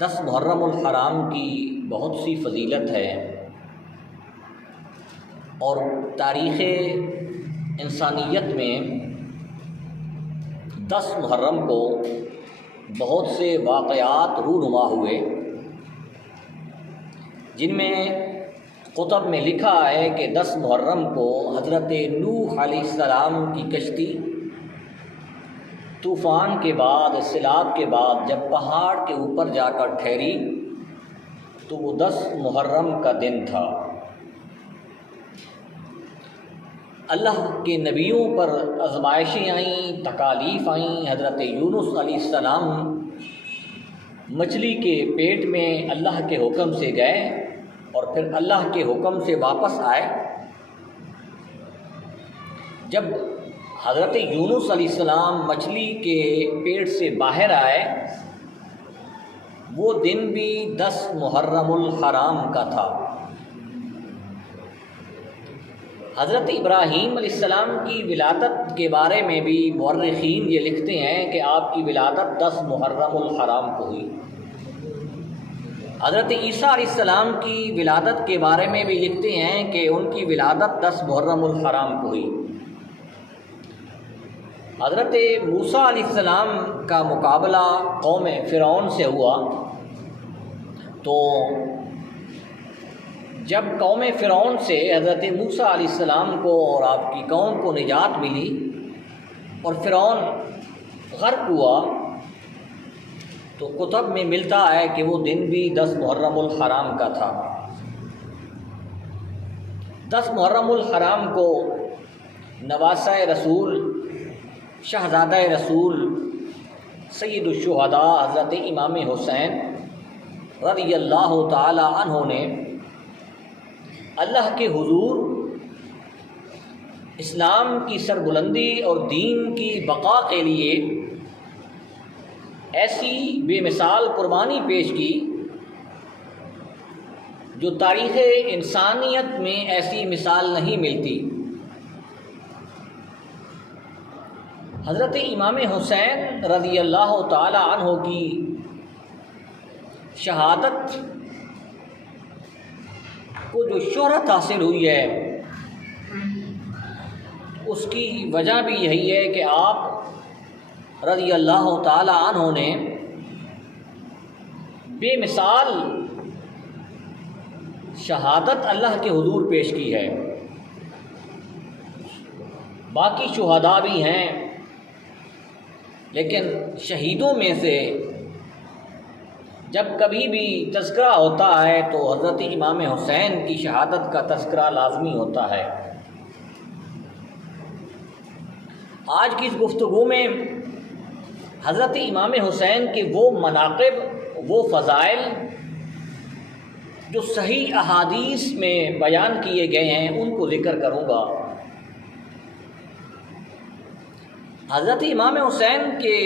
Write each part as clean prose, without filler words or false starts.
10 محرم الحرام کی بہت سی فضیلت ہے اور تاریخ انسانیت میں 10 محرم کو بہت سے واقعات رونما ہوئے، جن میں کتب میں لکھا ہے کہ 10 محرم کو حضرت نوح علیہ السلام کی کشتی طوفان کے بعد، سیلاب کے بعد جب پہاڑ کے اوپر جا کر ٹھہری تو وہ 10 محرم کا دن تھا۔ اللہ کے نبیوں پر آزمائشیں آئیں، تکالیف آئیں۔ حضرت یونس علیہ السلام مچھلی کے پیٹ میں اللہ کے حکم سے گئے اور پھر اللہ کے حکم سے واپس آئے۔ جب حضرت یونس علیہ السلام مچھلی کے پیٹ سے باہر آئے، وہ دن بھی 10 محرم الحرام کا تھا۔ حضرت ابراہیم علیہ السلام کی ولادت کے بارے میں بھی مورخین یہ لکھتے ہیں کہ آپ کی ولادت 10 محرم الحرام کو ہوئی۔ حضرت عیسیٰ علیہ السلام کی ولادت کے بارے میں بھی لکھتے ہیں کہ ان کی ولادت 10 محرم الحرام کو ہوئی۔ حضرت موسیٰ علیہ السلام کا مقابلہ قوم فرعون سے ہوا، تو جب قوم فرعون سے حضرت موسیٰ علیہ السلام کو اور آپ کی قوم کو نجات ملی اور فرعون غرق ہوا، تو کتب میں ملتا ہے کہ وہ دن بھی 10 محرم الحرام کا تھا۔ 10 محرم الحرام کو نواسہ رسول، شہزادہ رسول، سید الشہداء حضرت امام حسین رضی اللہ تعالی عنہ نے اللہ کے حضور اسلام کی سربلندی اور دین کی بقا کے لیے ایسی بے مثال قربانی پیش کی جو تاریخ انسانیت میں ایسی مثال نہیں ملتی۔ حضرت امام حسین رضی اللہ تعالی عنہ کی شہادت کو جو شہرت حاصل ہوئی ہے، اس کی وجہ بھی یہی ہے کہ آپ رضی اللہ تعالی عنہ نے بے مثال شہادت اللہ کے حضور پیش کی ہے۔ باقی شہداء بھی ہیں، لیکن شہیدوں میں سے جب کبھی بھی تذکرہ ہوتا ہے تو حضرت امام حسین کی شہادت کا تذکرہ لازمی ہوتا ہے۔ آج کی اس گفتگو میں حضرت امام حسین کے وہ مناقب، وہ فضائل جو صحیح احادیث میں بیان کیے گئے ہیں، ان کو ذکر کروں گا۔ حضرت امام حسین کے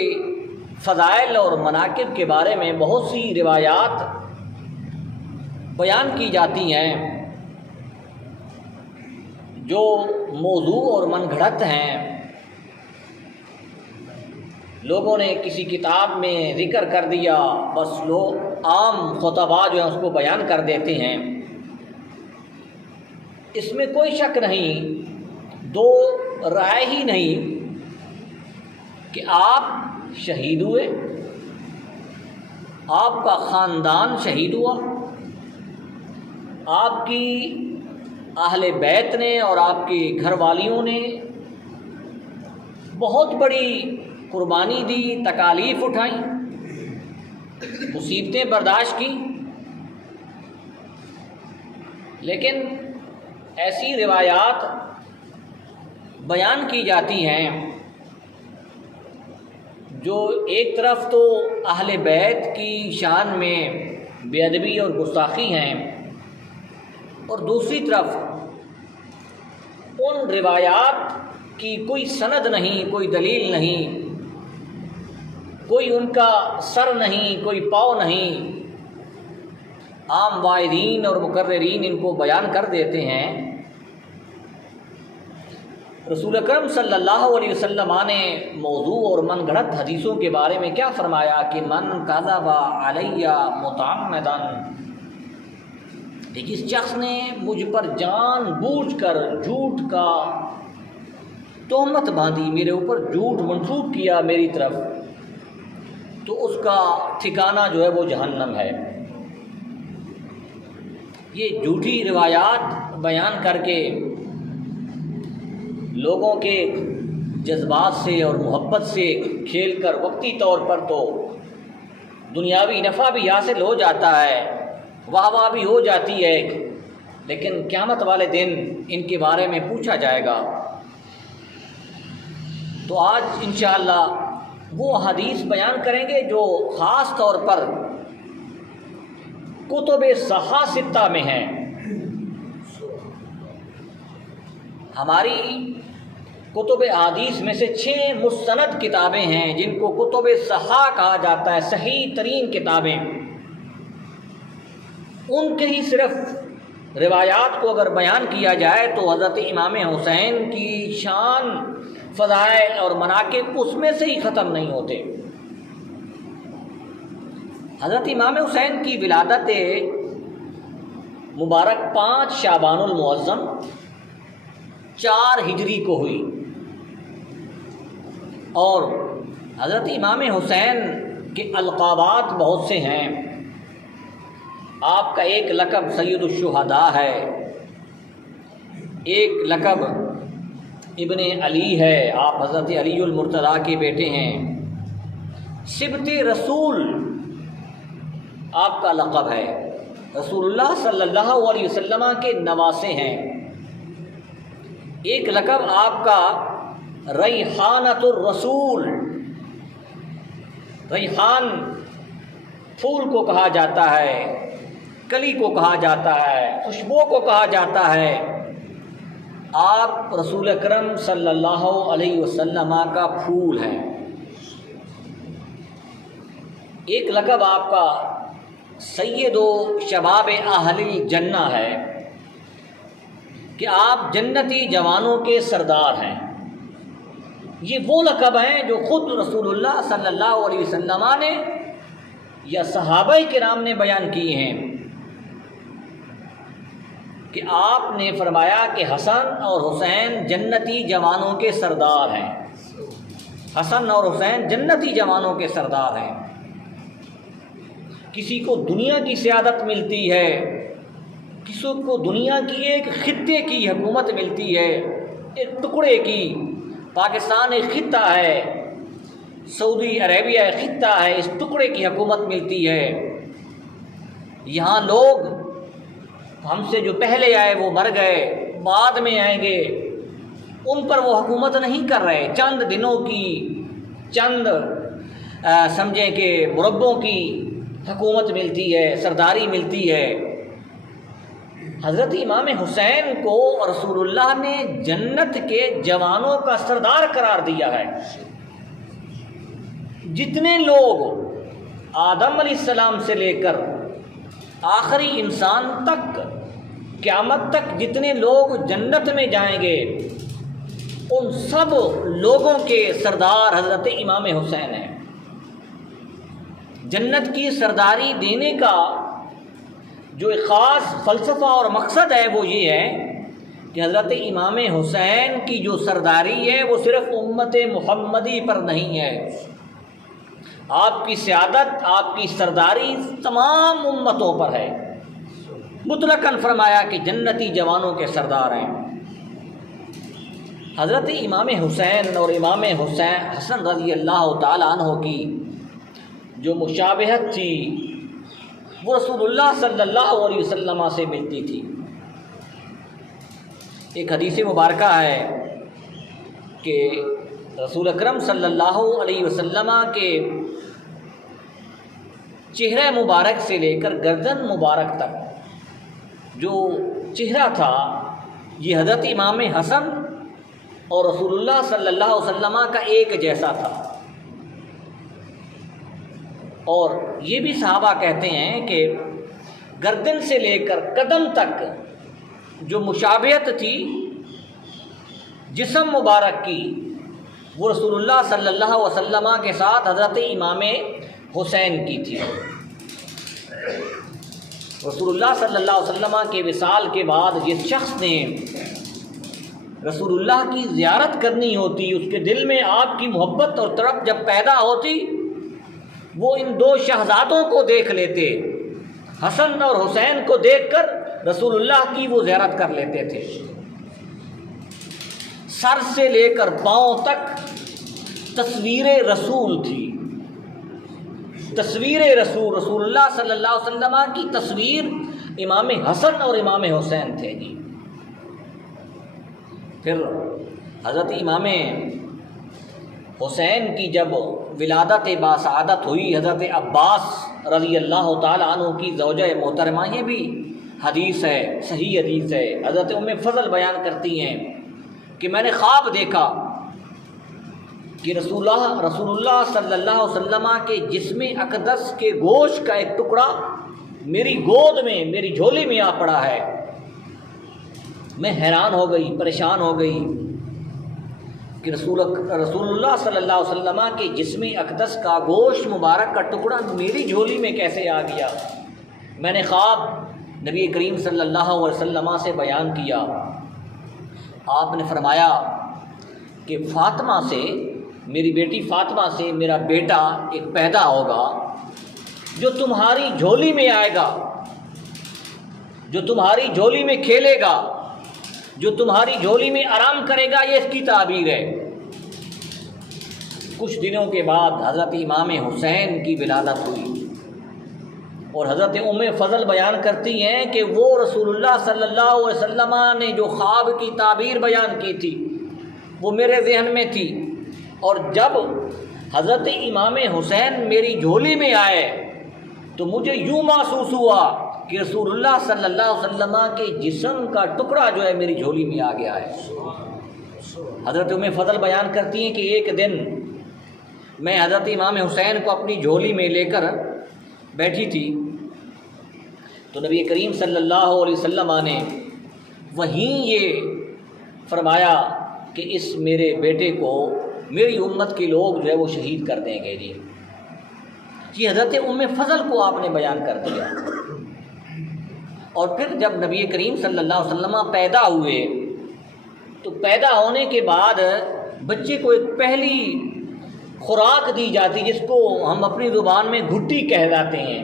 فضائل اور مناقب کے بارے میں بہت سی روایات بیان کی جاتی ہیں جو موضوع اور من گھڑت ہیں۔ لوگوں نے کسی کتاب میں ذکر کر دیا، بس لوگ عام خطباء جو ہیں اس کو بیان کر دیتے ہیں۔ اس میں کوئی شک نہیں، دو رائے ہی نہیں کہ آپ شہید ہوئے، آپ کا خاندان شہید ہوا، آپ کی اہل بیت نے اور آپ کے گھر والیوں نے بہت بڑی قربانی دی، تکالیف اٹھائیں، مصیبتیں برداشت کی۔ لیکن ایسی روایات بیان کی جاتی ہیں جو ایک طرف تو اہل بیت کی شان میں بے ادبی اور گستاخی ہیں، اور دوسری طرف ان روایات کی کوئی سند نہیں، کوئی دلیل نہیں، کوئی ان کا سر نہیں، کوئی پاؤ نہیں۔ عام واعظین اور مقررین ان کو بیان کر دیتے ہیں۔ رسول اکرم صلی اللہ علیہ وسلم نے موضوع اور من گھڑت حدیثوں کے بارے میں کیا فرمایا کہ من کذب علیہ متعمدا، کہ جس شخص نے مجھ پر جان بوجھ کر جھوٹ کا تہمت باندھی، میرے اوپر جھوٹ منسوب کیا میری طرف، تو اس کا ٹھکانہ جو ہے وہ جہنم ہے۔ یہ جھوٹی روایات بیان کر کے لوگوں کے جذبات سے اور محبت سے کھیل کر وقتی طور پر تو دنیاوی نفع بھی حاصل ہو جاتا ہے، واہ واہ بھی ہو جاتی ہے، لیکن قیامت والے دن ان کے بارے میں پوچھا جائے گا۔ تو آج انشاءاللہ وہ حدیث بیان کریں گے جو خاص طور پر کتب صحاح ستہ میں ہیں۔ ہماری کتب احادیث میں سے 6 مستند کتابیں ہیں جن کو کتب صحاح کہا جاتا ہے، صحیح ترین کتابیں۔ ان کے ہی صرف روایات کو اگر بیان کیا جائے تو حضرت امام حسین کی شان، فضائل اور مناقب اس میں سے ہی ختم نہیں ہوتے۔ حضرت امام حسین کی ولادت مبارک 5 شعبان المعظم 4 ہجری کو ہوئی، اور حضرت امام حسین کے القابات بہت سے ہیں۔ آپ کا ایک لقب سید الشہداء ہے، ایک لقب ابن علی ہے، آپ حضرت علی المرتضیٰ کے بیٹے ہیں۔ سبط رسول آپ کا لقب ہے، رسول اللہ صلی اللہ علیہ وسلم کے نواسے ہیں۔ ایک لقب آپ کا ریحانۃ الرسول، ریحان پھول کو کہا جاتا ہے، کلی کو کہا جاتا ہے، خوشبو کو کہا جاتا ہے۔ آپ رسول اکرم صلی اللہ علیہ وسلم کا پھول ہیں۔ ایک لقب آپ کا سید و شباب اہل الجنہ ہے کہ آپ جنتی جوانوں کے سردار ہیں۔ یہ وہ لقب ہیں جو خود رسول اللہ صلی اللہ علیہ وسلم نے یا صحابہ کرام نے بیان کیے ہیں کہ آپ نے فرمایا کہ حسن اور حسین جنتی جوانوں کے سردار ہیں۔ حسن اور حسین جنتی جوانوں کے سردار ہیں۔ کسی کو دنیا کی سیادت ملتی ہے، کسی کو دنیا کی ایک خطے کی حکومت ملتی ہے، ایک ٹکڑے کی۔ پاکستان ایک خطہ ہے، سعودی عربیہ ایک خطہ ہے، اس ٹکڑے کی حکومت ملتی ہے۔ یہاں لوگ ہم سے جو پہلے آئے وہ مر گئے، بعد میں آئیں گے، ان پر وہ حکومت نہیں کر رہے۔ چند دنوں کی، چند سمجھیں کہ مربوں کی حکومت ملتی ہے، سرداری ملتی ہے۔ حضرت امام حسین کو رسول اللہ نے جنت کے جوانوں کا سردار قرار دیا ہے۔ جتنے لوگ آدم علیہ السلام سے لے کر آخری انسان تک، قیامت تک جتنے لوگ جنت میں جائیں گے، ان سب لوگوں کے سردار حضرت امام حسین ہیں۔ جنت کی سرداری دینے کا جو ایک خاص فلسفہ اور مقصد ہے وہ یہ ہے کہ حضرت امام حسین کی جو سرداری ہے وہ صرف امت محمدی پر نہیں ہے، آپ کی سیادت، آپ کی سرداری تمام امتوں پر ہے۔ مطلقاً فرمایا کہ جنتی جوانوں کے سردار ہیں۔ حضرت امام حسین اور امام حسن رضی اللہ تعالیٰ عنہ کی جو مشابہت تھی وہ رسول اللہ صلی اللہ علیہ وسلم سے ملتی تھی۔ ایک حدیث مبارکہ ہے کہ رسول اکرم صلی اللہ علیہ وسلم کے چہرہ مبارک سے لے کر گردن مبارک تک جو چہرہ تھا یہ حضرت امام حسن اور رسول اللہ صلی اللہ علیہ وسلم کا ایک جیسا تھا۔ اور یہ بھی صحابہ کہتے ہیں کہ گردن سے لے کر قدم تک جو مشابہت تھی جسم مبارک کی وہ رسول اللہ صلی اللہ علیہ وسلم کے ساتھ حضرت امام حسین کی تھی۔ رسول اللہ صلی اللہ علیہ وسلم کے وصال کے بعد جس شخص نے رسول اللہ کی زیارت کرنی ہوتی، اس کے دل میں آپ کی محبت اور طرف جب پیدا ہوتی، وہ ان دو شہزادوں کو دیکھ لیتے، حسن اور حسین کو دیکھ کر رسول اللہ کی وہ زیارت کر لیتے تھے۔ سر سے لے کر پاؤں تک تصویر رسول تھی، تصویر رسول، رسول اللہ صلی اللہ علیہ وسلم کی تصویر امام حسن اور امام حسین تھے جی۔ پھر حضرت امام حسین کی جب ولادت باسعادت ہوئی، حضرت عباس رضی اللہ تعالیٰ عنہ کی زوجہ محترمہ، یہ بھی حدیث ہے، صحیح حدیث ہے، حضرت ام فضل بیان کرتی ہیں کہ میں نے خواب دیکھا کہ رسول اللہ صلی اللہ علیہ وسلم کے جسم اقدس کے گوشت کا ایک ٹکڑا میری گود میں، میری جھولی میں آ پڑا ہے۔ میں حیران ہو گئی، پریشان ہو گئی کہ رسول اللہ صلی اللہ علیہ وسلم کے جسم اقدس کا گوشت مبارک کا ٹکڑا میری جھولی میں کیسے آ گیا۔ میں نے خواب نبی کریم صلی اللہ علیہ وسلم سے بیان کیا۔ آپ نے فرمایا کہ فاطمہ سے، میری بیٹی فاطمہ سے میرا بیٹا ایک پیدا ہوگا جو تمہاری جھولی میں آئے گا، جو تمہاری جھولی میں کھیلے گا، جو تمہاری جھولی میں آرام کرے گا، یہ اس کی تعبیر ہے۔ کچھ دنوں کے بعد حضرت امام حسین کی ولادت ہوئی، اور حضرت ام فضل بیان کرتی ہیں کہ وہ رسول اللہ صلی اللہ علیہ وسلم نے جو خواب کی تعبیر بیان کی تھی وہ میرے ذہن میں تھی، اور جب حضرت امام حسین میری جھولی میں آئے تو مجھے یوں محسوس ہوا کہ رسول اللہ صلی اللہ علیہ وسلم کے جسم کا ٹکڑا جو ہے میری جھولی میں آ گیا ہے۔ حضرت ام فضل بیان کرتی ہیں کہ ایک دن میں حضرت امام حسین کو اپنی جھولی میں لے کر بیٹھی تھی تو نبی کریم صلی اللہ علیہ وسلم نے وہیں یہ فرمایا کہ اس میرے بیٹے کو میری امت کے لوگ جو ہے وہ شہید کر دیں گے جی۔ یہ حضرت ام فضل کو آپ نے بیان کر دیا۔ اور پھر جب نبی کریم صلی اللہ علیہ وسلم پیدا ہوئے تو پیدا ہونے کے بعد بچے کو ایک پہلی خوراک دی جاتی جس کو ہم اپنی زبان میں گھٹی کہلاتے ہیں۔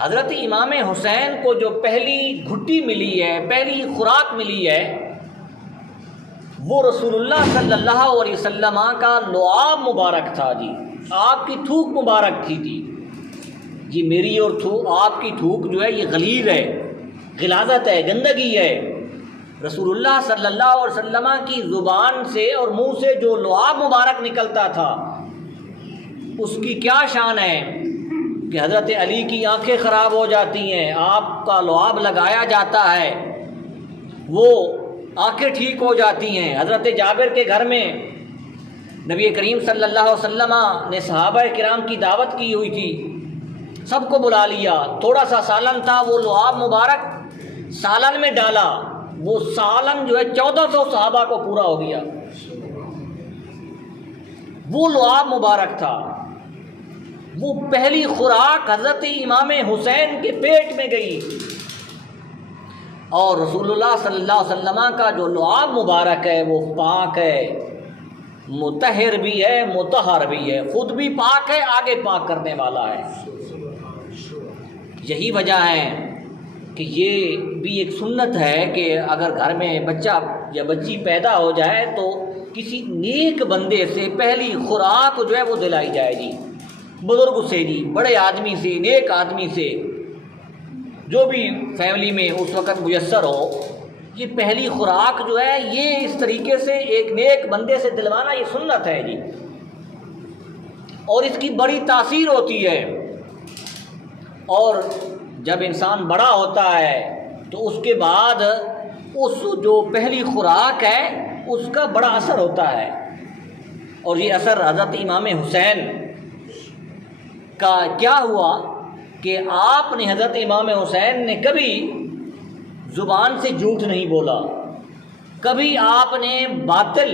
حضرت امام حسین کو جو پہلی گھٹی ملی ہے، پہلی خوراک ملی ہے، وہ رسول اللہ صلی اللہ علیہ وسلم کا لعاب مبارک تھا جی، آپ کی تھوک مبارک تھی جی۔ یہ میری اور آپ کی تھوک جو ہے یہ غلیظ ہے، غلاظت ہے، گندگی ہے۔ رسول اللہ صلی اللہ علیہ وسلم کی زبان سے اور منہ سے جو لعاب مبارک نکلتا تھا اس کی کیا شان ہے کہ حضرت علی کی آنکھیں خراب ہو جاتی ہیں، آپ کا لعاب لگایا جاتا ہے، وہ آنکھیں ٹھیک ہو جاتی ہیں۔ حضرت جابر کے گھر میں نبی کریم صلی اللہ علیہ وسلم نے صحابہ کرام کی دعوت کی ہوئی تھی، سب کو بلا لیا، تھوڑا سا سالن تھا، وہ لعاب مبارک سالن میں ڈالا، وہ سالن جو ہے 1400 صحابہ کو پورا ہو گیا۔ وہ لعاب مبارک تھا، وہ پہلی خوراک حضرت امام حسین کے پیٹ میں گئی، اور رسول اللہ صلی اللہ علیہ وسلم کا جو لعاب مبارک ہے وہ پاک ہے، مطہر بھی ہے، مطہر بھی ہے، خود بھی پاک ہے، آگے پاک کرنے والا ہے۔ یہی وجہ ہے کہ یہ بھی ایک سنت ہے کہ اگر گھر میں بچہ یا بچی پیدا ہو جائے تو کسی نیک بندے سے پہلی خوراک جو ہے وہ دلائی جائے جی، بزرگ سے جی، بڑے آدمی سے، نیک آدمی سے، جو بھی فیملی میں اس وقت میسر ہو، یہ پہلی خوراک جو ہے یہ اس طریقے سے ایک نیک بندے سے دلوانا یہ سنت ہے جی، اور اس کی بڑی تاثیر ہوتی ہے۔ اور جب انسان بڑا ہوتا ہے تو اس کے بعد اس جو پہلی خوراک ہے اس کا بڑا اثر ہوتا ہے، اور یہ اثر حضرت امام حسین کا کیا ہوا کہ آپ نے، حضرت امام حسین نے کبھی زبان سے جھوٹ نہیں بولا، کبھی آپ نے باطل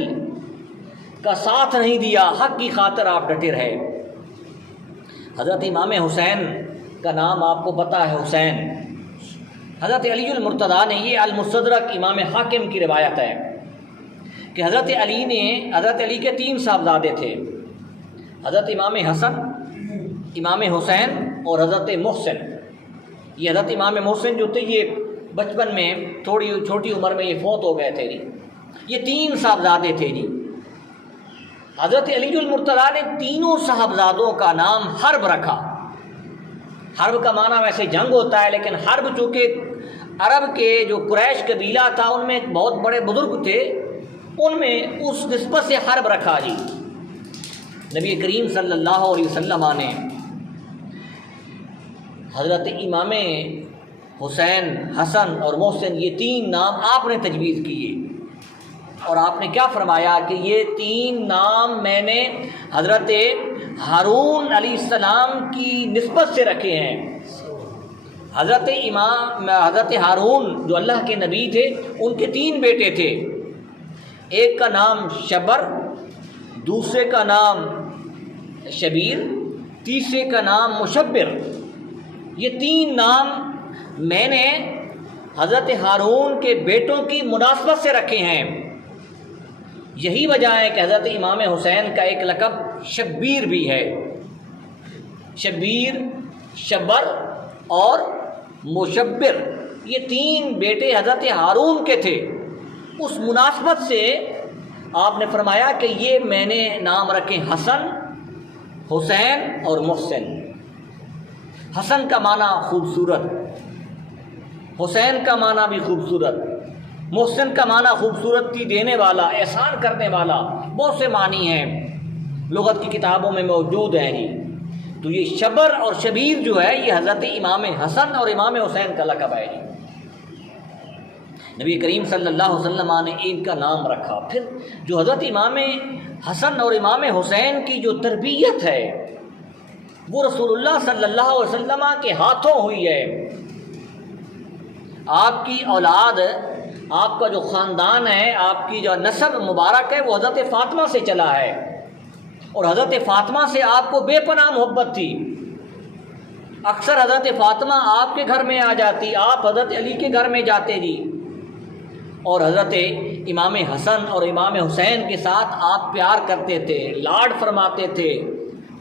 کا ساتھ نہیں دیا، حق کی خاطر آپ ڈٹے رہے۔ حضرت امام حسین کا نام آپ کو پتہ ہے، حسین۔ حضرت علی المرتضیٰ نے، یہ المستدرک امام حاکم کی روایت ہے کہ حضرت علی کے 3 صاحبزادے تھے، حضرت امام حسن، امام حسین اور حضرت محسن۔ یہ حضرت امام محسن جو تھے یہ بچپن میں تھوڑی چھوٹی عمر میں یہ فوت ہو گئے تھے جی۔ یہ 3 صاحبزادے تھے جی۔ حضرت علی المرتضیٰ نے تینوں صاحبزادوں کا نام حرب رکھا۔ حرب کا معنی ویسے جنگ ہوتا ہے، لیکن حرب چونکہ عرب کے جو قریش قبیلہ تھا ان میں بہت بڑے بزرگ تھے، ان میں اس نسبت سے حرب رکھا جی۔ نبی کریم صلی اللہ علیہ وسلم نے حضرت امام حسین، حسن اور محسن، یہ 3 نام آپ نے تجویز کیے، اور آپ نے کیا فرمایا کہ یہ 3 نام میں نے حضرت ہارون علیہ السلام کی نسبت سے رکھے ہیں۔ حضرت ہارون جو اللہ کے نبی تھے، ان کے 3 بیٹے تھے، ایک کا نام شبر، دوسرے کا نام شبیر، تیسرے کا نام مشبر۔ یہ 3 نام میں نے حضرت ہارون کے بیٹوں کی مناسبت سے رکھے ہیں۔ یہی وجہ ہے کہ حضرت امام حسین کا ایک لقب شبیر بھی ہے۔ شبیر، شبر اور مشبر، یہ 3 بیٹے حضرت ہارون کے تھے۔ اس مناسبت سے آپ نے فرمایا کہ یہ میں نے نام رکھے حسن، حسین اور محسن۔ حسن کا معنی خوبصورت، حسین کا معنی بھی خوبصورت، محسن کا معنی خوبصورتی دینے والا، احسان کرنے والا، بہت سے معنی ہیں، لغت کی کتابوں میں موجود ہیں جی۔ تو یہ شبر اور شبیر جو ہے یہ حضرت امام حسن اور امام حسین کا لقب ہے جی۔ نبی کریم صلی اللہ علیہ وسلم نے ان کا نام رکھا۔ پھر جو حضرت امام حسن اور امام حسین کی جو تربیت ہے وہ رسول اللہ صلی اللہ علیہ وسلم کے ہاتھوں ہوئی ہے۔ آپ کی اولاد، آپ کا جو خاندان ہے، آپ کی جو نسب مبارک ہے وہ حضرت فاطمہ سے چلا ہے، اور حضرت فاطمہ سے آپ کو بے پناہ محبت تھی۔ اکثر حضرت فاطمہ آپ کے گھر میں آ جاتی، آپ حضرت علی کے گھر میں جاتے جی، اور حضرت امام حسن اور امام حسین کے ساتھ آپ پیار کرتے تھے، لاڈ فرماتے تھے،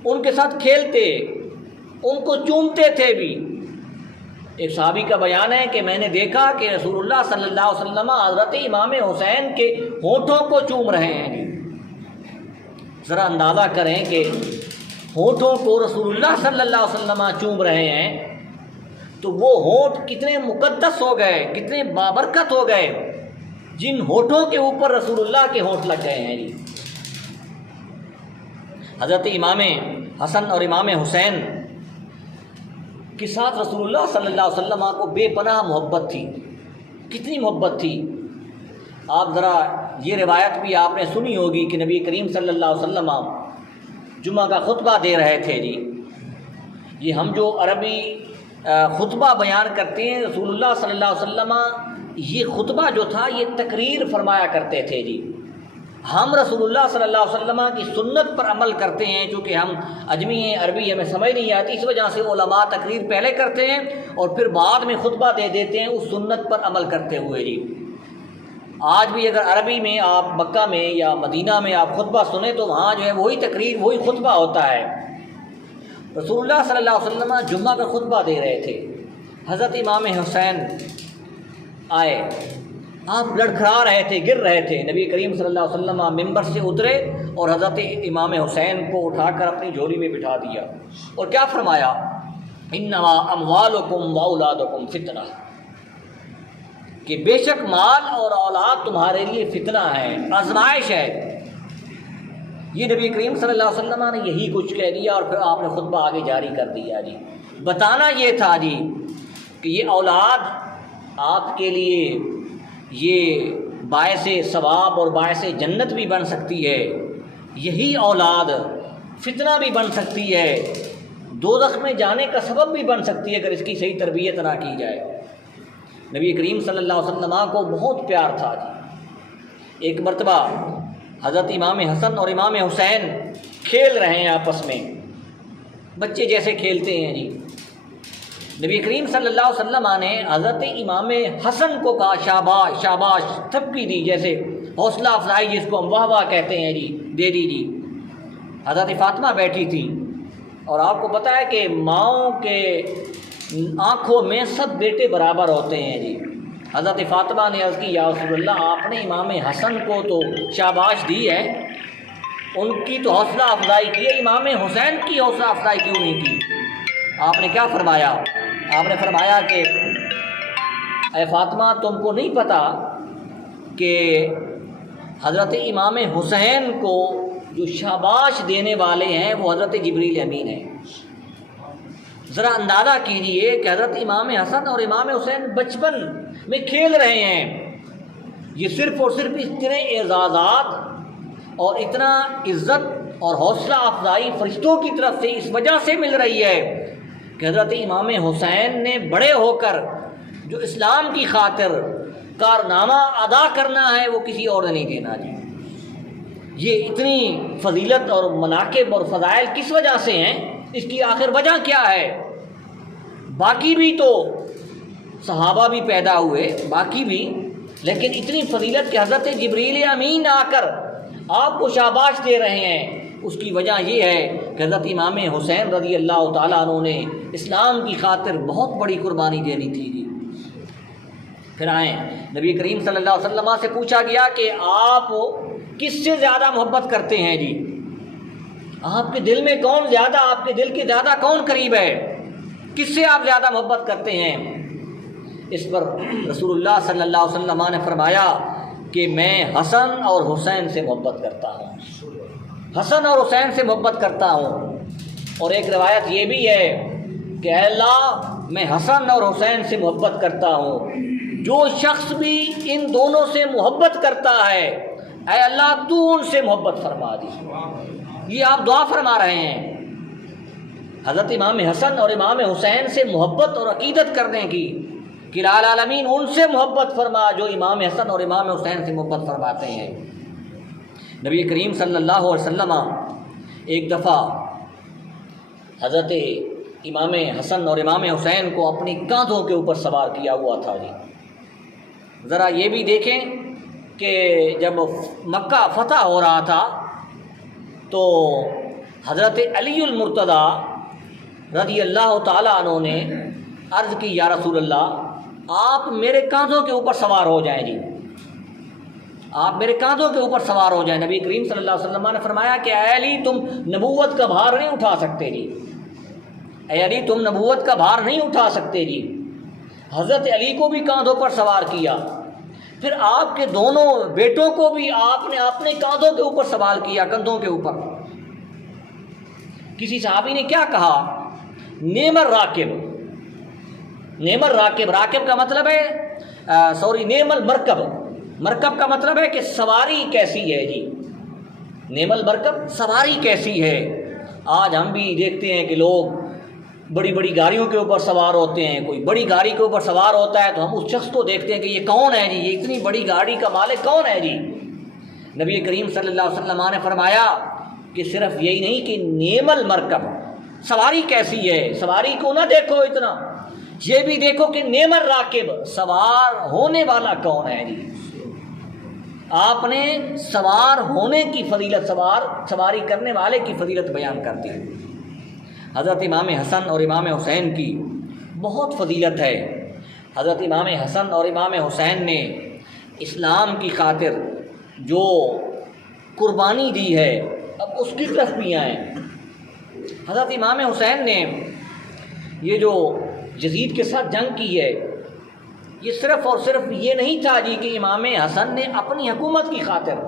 ان کے ساتھ کھیلتے، ان کو چومتے تھے بھی۔ ایک صحابی کا بیان ہے کہ میں نے دیکھا کہ رسول اللہ صلی اللہ علیہ وسلم حضرت امام حسین کے ہونٹوں کو چوم رہے ہیں۔ ذرا اندازہ کریں کہ ہونٹوں کو رسول اللہ صلی اللہ علیہ وسلم چوم رہے ہیں تو وہ ہونٹ کتنے مقدس ہو گئے، کتنے بابرکت ہو گئے، جن ہونٹوں کے اوپر رسول اللہ کے ہونٹ لگ گئے ہیں جی۔ حضرت امام حسن اور امام حسین کے ساتھ رسول اللہ صلی اللہ علیہ وسلم کو بے پناہ محبت تھی۔ کتنی محبت تھی، آپ ذرا یہ روایت بھی آپ نے سنی ہوگی کہ نبی کریم صلی اللہ علیہ وسلم جمعہ کا خطبہ دے رہے تھے جی۔ یہ ہم جو عربی خطبہ بیان کرتے ہیں، رسول اللہ صلی اللہ علیہ وسلم یہ خطبہ جو تھا یہ تقریر فرمایا کرتے تھے جی۔ ہم رسول اللہ صلی اللہ علیہ وسلم کی سنت پر عمل کرتے ہیں، چونکہ ہم اجمی ہیں، عربی ہمیں سمجھ نہیں آتی، اس وجہ سے علماء تقریر پہلے کرتے ہیں اور پھر بعد میں خطبہ دے دیتے ہیں اس سنت پر عمل کرتے ہوئے جی۔ آج بھی اگر عربی میں آپ مکہ میں یا مدینہ میں آپ خطبہ سنیں تو وہاں جو ہے وہی تقریر، وہی خطبہ ہوتا ہے۔ رسول اللہ صلی اللہ علیہ وسلم جمعہ کا خطبہ دے رہے تھے، حضرت امام حسین آئے، آپ لڑکھڑا رہے تھے، گر رہے تھے۔ نبی کریم صلی اللہ علیہ وسلم ممبر سے اترے اور حضرت امام حسین کو اٹھا کر اپنی جھولی میں بٹھا دیا اور کیا فرمایا، انما اموالکم واولادکم فتنہ، کہ بے شک مال اور اولاد تمہارے لیے فتنہ ہے، آزمائش ہے۔ یہ نبی کریم صلی اللہ علیہ وسلم نے یہی کچھ کہہ دیا اور پھر آپ نے خطبہ آگے جاری کر دیا جی۔ بتانا یہ تھا جی کہ یہ اولاد آپ کے لیے یہ باعث ثواب اور باعث جنت بھی بن سکتی ہے، یہی اولاد فتنہ بھی بن سکتی ہے، دوزخ میں جانے کا سبب بھی بن سکتی ہے اگر اس کی صحیح تربیت نہ کی جائے۔ نبی کریم صلی اللہ علیہ وسلم کو بہت پیار تھا جی، ایک مرتبہ حضرت امام حسن اور امام حسین کھیل رہے ہیں آپس میں، بچے جیسے کھیلتے ہیں جی۔ نبی کریم صلی اللہ علیہ وسلم نے حضرت امام حسن کو کہا شاباش شاباش، تھپکی دی، جیسے حوصلہ افزائی جس کو ہم واہ واہ کہتے ہیں جی، دے دی جی۔ حضرت فاطمہ بیٹھی تھی، اور آپ کو پتہ ہے کہ ماؤں کے آنکھوں میں سب بیٹے برابر ہوتے ہیں جی۔ حضرت فاطمہ نے عرض کی یا رسول اللہ، آپ نے امام حسن کو تو شاباش دی ہے، ان کی تو حوصلہ افزائی کی ہے، امام حسین کی حوصلہ افزائی کیوں نہیں کی؟ آپ نے کیا فرمایا؟ آپ نے فرمایا کہ اے فاطمہ، تم کو نہیں پتہ کہ حضرت امام حسین کو جو شاباش دینے والے ہیں وہ حضرت جبریل امین ہیں۔ ذرا اندازہ کیجئے کہ حضرت امام حسن اور امام حسین بچپن میں کھیل رہے ہیں، یہ صرف اور صرف اتنے اعزازات اور اتنا عزت اور حوصلہ افزائی فرشتوں کی طرف سے اس وجہ سے مل رہی ہے کہ حضرت امام حسین نے بڑے ہو کر جو اسلام کی خاطر کارنامہ ادا کرنا ہے وہ کسی اور نے نہیں دینا جی۔ یہ اتنی فضیلت اور مناقب اور فضائل کس وجہ سے ہیں؟ اس کی آخر وجہ کیا ہے؟ باقی بھی تو صحابہ بھی پیدا ہوئے، باقی بھی، لیکن اتنی فضیلت کہ حضرت جبریل امین آ کر آپ کو شاباش دے رہے ہیں، اس کی وجہ یہ ہے کہ حضرت امام حسین رضی اللہ تعالیٰ عنہ نے اسلام کی خاطر بہت بڑی قربانی دینی تھی جی۔ پھر آئیں، نبی کریم صلی اللہ علیہ وسلم سے پوچھا گیا کہ آپ کس سے زیادہ محبت کرتے ہیں جی؟ آپ کے دل میں کون زیادہ، آپ کے دل کے زیادہ کون قریب ہے؟ کس سے آپ زیادہ محبت کرتے ہیں؟ اس پر رسول اللہ صلی اللہ علیہ وسلم نے فرمایا کہ میں حسن اور حسین سے محبت کرتا ہوں، حسن اور حسین سے محبت کرتا ہوں۔ اور ایک روایت یہ بھی ہے کہ اے اللہ، میں حسن اور حسین سے محبت کرتا ہوں، جو شخص بھی ان دونوں سے محبت کرتا ہے اے اللہ تو ان سے محبت فرما دی۔ یہ آپ دعا فرما رہے ہیں حضرت امام حسن اور امام حسین سے محبت اور عقیدت کرنے کی کہ العالمین ان سے محبت فرما جو امام حسن اور امام حسین سے محبت فرماتے ہیں۔ نبی کریم صلی اللہ علیہ وسلم ایک دفعہ حضرت امام حسن اور امام حسین کو اپنی کاندھوں کے اوپر سوار کیا ہوا تھا جی۔ ذرا یہ بھی دیکھیں کہ جب مکہ فتح ہو رہا تھا تو حضرت علی المرتضیٰ رضی اللہ تعالیٰ عنہ نے عرض کی یا رسول اللہ، آپ میرے کاندھوں کے اوپر سوار ہو جائیں جی، آپ میرے کاندھوں کے اوپر سوار ہو جائیں۔ نبی کریم صلی اللہ علیہ وسلم نے فرمایا کہ اے علی، تم نبوت کا بھار نہیں اٹھا سکتے جی، اے علی تم نبوت کا بھار نہیں اٹھا سکتے جی۔ حضرت علی کو بھی کاندھوں پر سوار کیا، پھر آپ کے دونوں بیٹوں کو بھی آپ نے اپنے کاندھوں کے اوپر سوار کیا، کندھوں کے اوپر۔ کسی صحابی نے کیا کہا؟ نعم الراکب، نعم الراکب، راکب کا مطلب ہے نعم المرکب، مرکب کا مطلب ہے کہ سواری کیسی ہے جی، نعم المرکب سواری کیسی ہے۔ آج ہم بھی دیکھتے ہیں کہ لوگ بڑی بڑی گاڑیوں کے اوپر سوار ہوتے ہیں، کوئی بڑی گاڑی کے اوپر سوار ہوتا ہے تو ہم اس شخص کو دیکھتے ہیں کہ یہ کون ہے جی، یہ اتنی بڑی گاڑی کا مالک کون ہے جی؟ نبی کریم صلی اللہ علیہ وسلم نے فرمایا کہ صرف یہی نہیں کہ نعم المرکب، سواری کیسی ہے، سواری کو نہ دیکھو اتنا، یہ بھی دیکھو کہ نعم الراکب، سوار ہونے والا کون ہے جی۔ آپ نے سوار ہونے کی فضیلت، سواری کرنے والے کی فضیلت بیان کر دی۔ حضرت امام حسن اور امام حسین کی بہت فضیلت ہے۔ حضرت امام حسن اور امام حسین نے اسلام کی خاطر جو قربانی دی ہے، اب اس کی طرف بھی آئیں۔ حضرت امام حسین نے یہ جو یزید کے ساتھ جنگ کی ہے، یہ صرف اور صرف یہ نہیں تھا جی کہ امام حسن نے اپنی حکومت کی خاطر،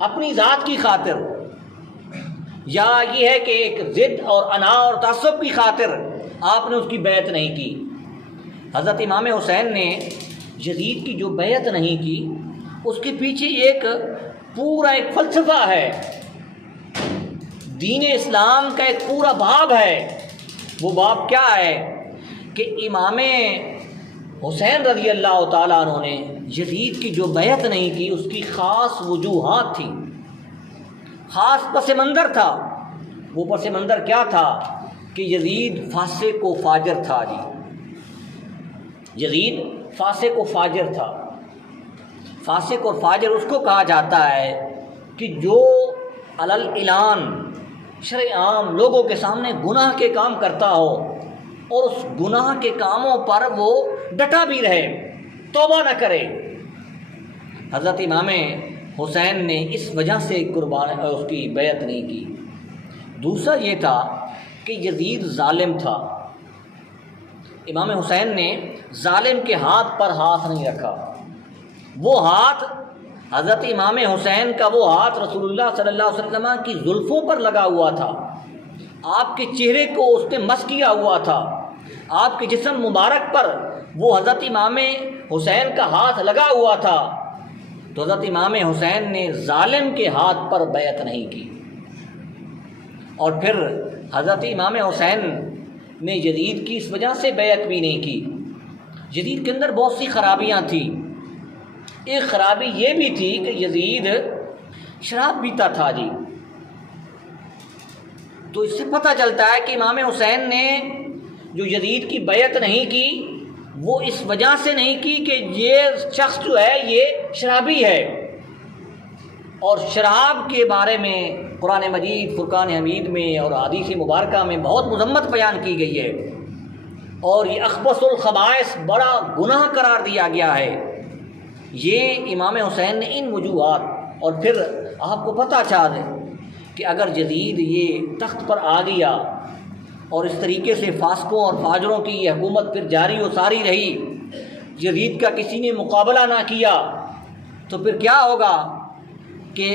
اپنی ذات کی خاطر، یا یہ ہے کہ ایک ضد اور انا اور تعصب کی خاطر آپ نے اس کی بیعت نہیں کی۔ حضرت امام حسین نے یزید کی جو بیعت نہیں کی، اس کے پیچھے ایک پورا ایک فلسفہ ہے، دین اسلام کا ایک پورا باب ہے۔ وہ باب کیا ہے کہ امام حسین رضی اللہ تعالیٰ عنہ نے یزید کی جو بیعت نہیں کی اس کی خاص وجوہات تھیں، خاص پس منظر تھا۔ وہ پس منظر کیا تھا کہ یزید فاسق و فاجر تھا جی، یزید فاسق و فاجر تھا۔ فاسق اور فاجر اس کو کہا جاتا ہے کہ جو علل اعلان شرع عام لوگوں کے سامنے گناہ کے کام کرتا ہو اور اس گناہ کے کاموں پر وہ ڈٹا بھی رہے، توبہ نہ کرے۔ حضرت امام حسین نے اس وجہ سے اس کی بیعت نہیں کی۔ دوسرا یہ تھا کہ یزید ظالم تھا، امام حسین نے ظالم کے ہاتھ پر ہاتھ نہیں رکھا۔ وہ ہاتھ حضرت امام حسین کا وہ ہاتھ رسول اللہ صلی اللہ علیہ وسلم کی زلفوں پر لگا ہوا تھا، آپ کے چہرے کو اس نے مس کیا ہوا تھا، آپ کے جسم مبارک پر وہ حضرت امام حسین کا ہاتھ لگا ہوا تھا۔ تو حضرت امام حسین نے ظالم کے ہاتھ پر بیعت نہیں کی۔ اور پھر حضرت امام حسین نے یزید کی اس وجہ سے بیعت بھی نہیں کی، یزید کے اندر بہت سی خرابیاں تھیں۔ ایک خرابی یہ بھی تھی کہ یزید شراب پیتا تھا جی۔ تو اس سے پتہ چلتا ہے کہ امام حسین نے جو یزید کی بیعت نہیں کی وہ اس وجہ سے نہیں کی کہ یہ شخص جو ہے یہ شرابی ہے، اور شراب کے بارے میں قرآن مجید فرقان حمید میں اور حدیث مبارکہ میں بہت مذمت بیان کی گئی ہے، اور یہ اخبث الخبائث بڑا گناہ قرار دیا گیا ہے۔ یہ امام حسین نے ان وجوہات، اور پھر آپ کو پتہ چل کہ اگر یزید یہ تخت پر آ گیا اور اس طریقے سے فاسقوں اور فاجروں کی یہ حکومت پھر جاری و ساری رہی، یزید کا کسی نے مقابلہ نہ کیا، تو پھر کیا ہوگا کہ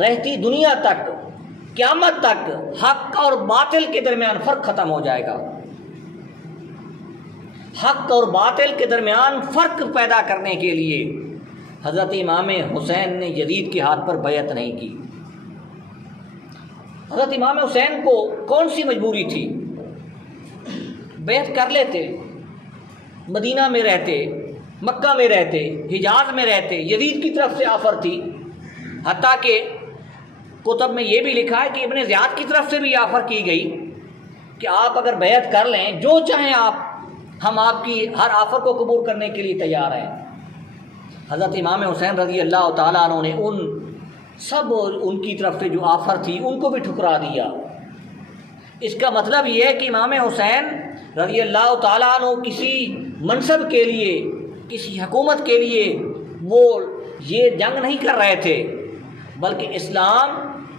رہتی دنیا تک قیامت تک حق اور باطل کے درمیان فرق ختم ہو جائے گا۔ حق اور باطل کے درمیان فرق پیدا کرنے کے لیے حضرت امام حسین نے یزید کے ہاتھ پر بیعت نہیں کی۔ حضرت امام حسین کو کون سی مجبوری تھی؟ بیعت کر لیتے، مدینہ میں رہتے، مکہ میں رہتے، حجاز میں رہتے، یزید کی طرف سے آفر تھی، حتیٰ کہ کتب میں یہ بھی لکھا ہے کہ ابن زیاد کی طرف سے بھی آفر کی گئی کہ آپ اگر بیعت کر لیں جو چاہیں آپ، ہم آپ کی ہر آفر کو قبول کرنے کے لیے تیار ہیں۔ حضرت امام حسین رضی اللہ تعالیٰ عنہ نے ان کی طرف سے جو آفر تھی ان کو بھی ٹھکرا دیا۔ اس کا مطلب یہ ہے کہ امام حسین رضی اللہ تعالیٰ عنہ کسی منصب کے لیے، کسی حکومت کے لیے وہ یہ جنگ نہیں کر رہے تھے، بلکہ اسلام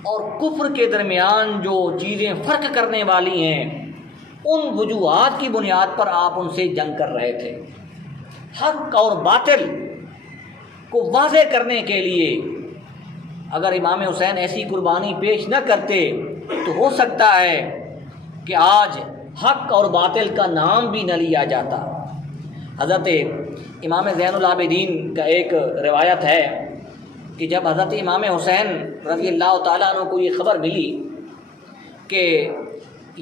اور کفر کے درمیان جو چیزیں فرق کرنے والی ہیں ان وجوہات کی بنیاد پر آپ ان سے جنگ کر رہے تھے۔ حق اور باطل کو واضح کرنے کے لیے اگر امام حسین ایسی قربانی پیش نہ کرتے تو ہو سکتا ہے کہ آج حق اور باطل کا نام بھی نہ لیا جاتا۔ حضرت امام زین العابدین کا ایک روایت ہے کہ جب حضرت امام حسین رضی اللہ تعالیٰ عنہ کو یہ خبر ملی کہ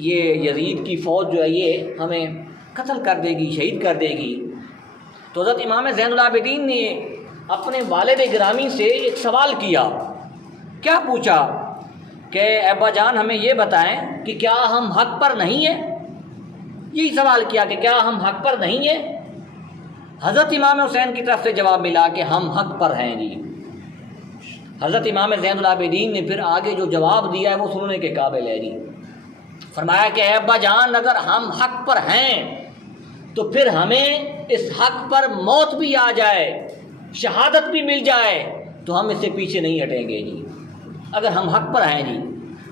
یہ یزید کی فوج جو ہے یہ ہمیں قتل کر دے گی، شہید کر دے گی، تو حضرت امام زین العابدین نے اپنے والد گرامی سے ایک سوال کیا۔ کیا پوچھا کہ ابا جان ہمیں یہ بتائیں کہ کیا ہم حق پر نہیں ہیں؟ یہی سوال کیا کہ کیا ہم حق پر نہیں ہیں؟ حضرت امام حسین کی طرف سے جواب ملا کہ ہم حق پر ہیں جی۔ حضرت امام زین العابدین نے پھر آگے جو جواب دیا ہے وہ سننے کے قابل ہے جی۔ فرمایا کہ اے ابا جان اگر ہم حق پر ہیں تو پھر ہمیں اس حق پر موت بھی آ جائے، شہادت بھی مل جائے تو ہم اس سے پیچھے نہیں ہٹیں گے جی، اگر ہم حق پر ہیں جی۔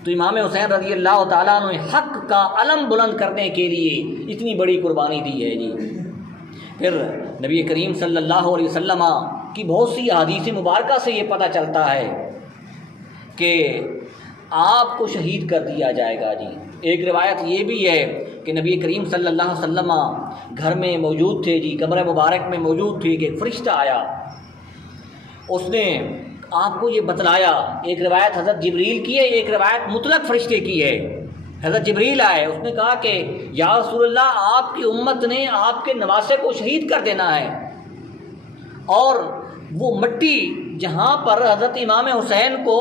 تو امام حسین رضی اللہ تعالیٰ عنہ نے حق کا علم بلند کرنے کے لیے اتنی بڑی قربانی دی ہے جی۔ پھر نبی کریم صلی اللہ علیہ وسلم کی بہت سی احادیث مبارکہ سے یہ پتہ چلتا ہے کہ آپ کو شہید کر دیا جائے گا جی۔ ایک روایت یہ بھی ہے کہ نبی کریم صلی اللہ علیہ وسلم گھر میں موجود تھے جی، قبر مبارک میں موجود تھے کہ ایک فرشتہ آیا، اس نے آپ کو یہ بتلایا۔ ایک روایت حضرت جبریل کی ہے، ایک روایت مطلق فرشتے کی ہے۔ حضرت جبریل آئے، اس نے کہا کہ یا رسول اللہ آپ کی امت نے آپ کے نواسے کو شہید کر دینا ہے۔ اور وہ مٹی جہاں پر حضرت امام حسین کو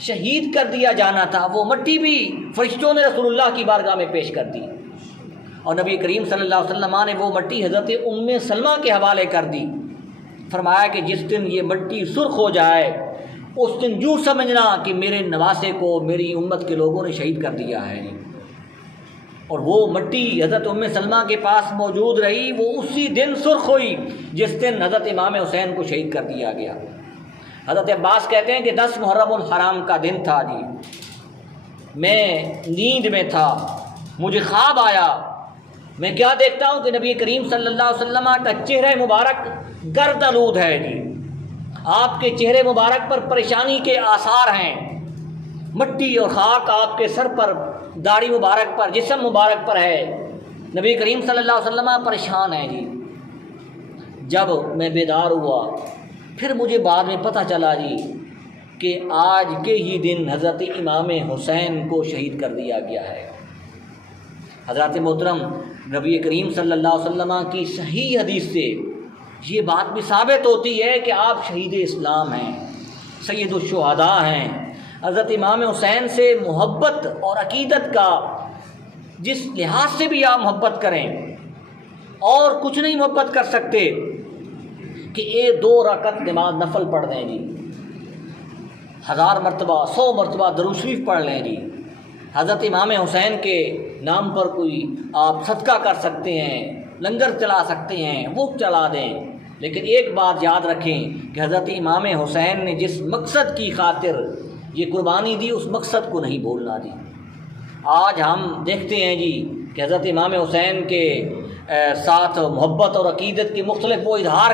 شہید کر دیا جانا تھا، وہ مٹی بھی فرشتوں نے رسول اللہ کی بارگاہ میں پیش کر دی، اور نبی کریم صلی اللہ علیہ وسلم نے وہ مٹی حضرت ام سلمہ کے حوالے کر دی۔ فرمایا کہ جس دن یہ مٹی سرخ ہو جائے اس دن یوں سمجھنا کہ میرے نواسے کو میری امت کے لوگوں نے شہید کر دیا ہے۔ اور وہ مٹی حضرت ام سلمہ کے پاس موجود رہی، وہ اسی دن سرخ ہوئی جس دن حضرت امام حسین کو شہید کر دیا گیا۔ حضرت عباس کہتے ہیں کہ 10 محرم الحرام کا دن تھا جی، میں نیند میں تھا، مجھے خواب آیا، میں کیا دیکھتا ہوں کہ نبی کریم صلی اللہ علیہ وسلم کا چہرہ مبارک گرد آلود ہے جی، آپ کے چہرے مبارک پر پریشانی کے آثار ہیں، مٹی اور خاک آپ کے سر پر، داڑھی مبارک پر، جسم مبارک پر ہے، نبی کریم صلی اللہ علیہ وسلم پریشان ہیں جی۔ جب میں بیدار ہوا پھر مجھے بعد میں پتہ چلا جی کہ آج کے ہی دن حضرت امام حسین کو شہید کر دیا گیا ہے۔ حضرات محترم، نبی کریم صلی اللہ علیہ وسلم کی صحیح حدیث سے یہ بات بھی ثابت ہوتی ہے کہ آپ شہید اسلام ہیں، سید الشہداء ہیں۔ حضرت امام حسین سے محبت اور عقیدت کا جس لحاظ سے بھی آپ محبت کریں، اور کچھ نہیں محبت کر سکتے کہ 2 رکعت نماز نفل پڑھ لیں جی، 1000 مرتبہ 100 مرتبہ درود شریف پڑھ لیں جی، حضرت امام حسین کے نام پر کوئی آپ صدقہ کر سکتے ہیں، لنگر چلا سکتے ہیں، وہ چلا دیں، لیکن ایک بات یاد رکھیں کہ حضرت امام حسین نے جس مقصد کی خاطر یہ قربانی دی اس مقصد کو نہیں بھولنا جی۔ آج ہم دیکھتے ہیں جی کہ حضرت امام حسین کے ساتھ محبت اور عقیدت کے مختلف وہ اظہار